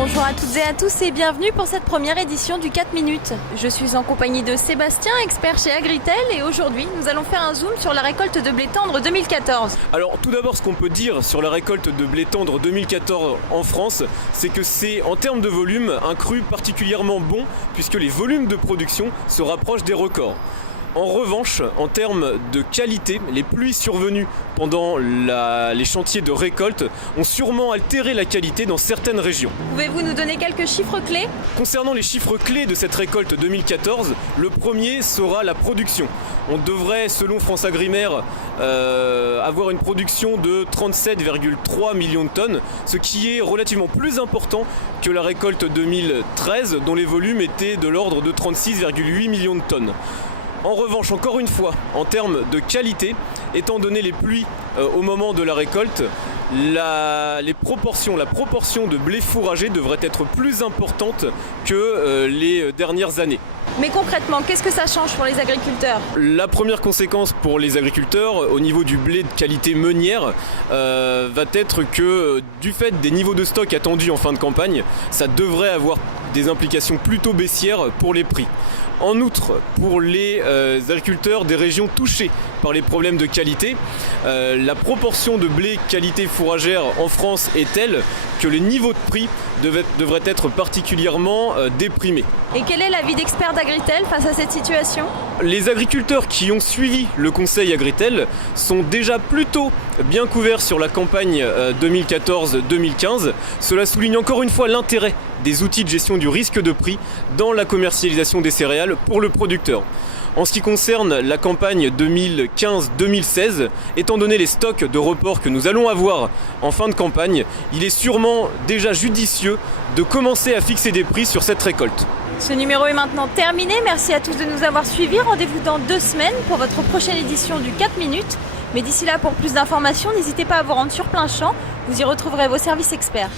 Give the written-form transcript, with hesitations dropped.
Bonjour à toutes et à tous et bienvenue pour cette première édition du 4 minutes. Je suis en compagnie de Sébastien, expert chez Agritel, et aujourd'hui nous allons faire un zoom sur la récolte de blé tendre 2014. Alors tout d'abord, ce qu'on peut dire sur la récolte de blé tendre 2014 en France, c'est que c'est en termes de volume un cru particulièrement bon puisque les volumes de production se rapprochent des records. En revanche, en termes de qualité, les pluies survenues pendant les chantiers de récolte ont sûrement altéré la qualité dans certaines régions. Pouvez-vous nous donner quelques chiffres clés ? Concernant les chiffres clés de cette récolte 2014, le premier sera la production. On devrait, selon FranceAgriMer, avoir une production de 37,3 millions de tonnes, ce qui est relativement plus important que la récolte 2013, dont les volumes étaient de l'ordre de 36,8 millions de tonnes. En revanche, encore une fois, en termes de qualité, étant donné les pluies au moment de la récolte, la proportion de blé fourragé devrait être plus importante que les dernières années. Mais concrètement, qu'est-ce que ça change pour les agriculteurs ? La première conséquence pour les agriculteurs au niveau du blé de qualité meunière va être que du fait des niveaux de stock attendus en fin de campagne, ça devrait avoir des implications plutôt baissières pour les prix. En outre, pour les agriculteurs des régions touchées par les problèmes de qualité, la proportion de blé qualité fourragère en France est telle que les niveaux de prix devraient être particulièrement déprimés. Et quel est l'avis d'experts d'Agritel face à cette situation ? Les agriculteurs qui ont suivi le conseil Agritel sont déjà plutôt bien couverts sur la campagne 2014-2015. Cela souligne encore une fois l'intérêt des outils de gestion du risque de prix dans la commercialisation des céréales pour le producteur. En ce qui concerne la campagne 2015-2016, étant donné les stocks de report que nous allons avoir en fin de campagne, il est sûrement déjà judicieux de commencer à fixer des prix sur cette récolte. Ce numéro est maintenant terminé. Merci à tous de nous avoir suivis. Rendez-vous dans 2 semaines pour votre prochaine édition du 4 minutes. Mais d'ici là, pour plus d'informations, n'hésitez pas à vous rendre sur plein champ. Vous y retrouverez vos services experts.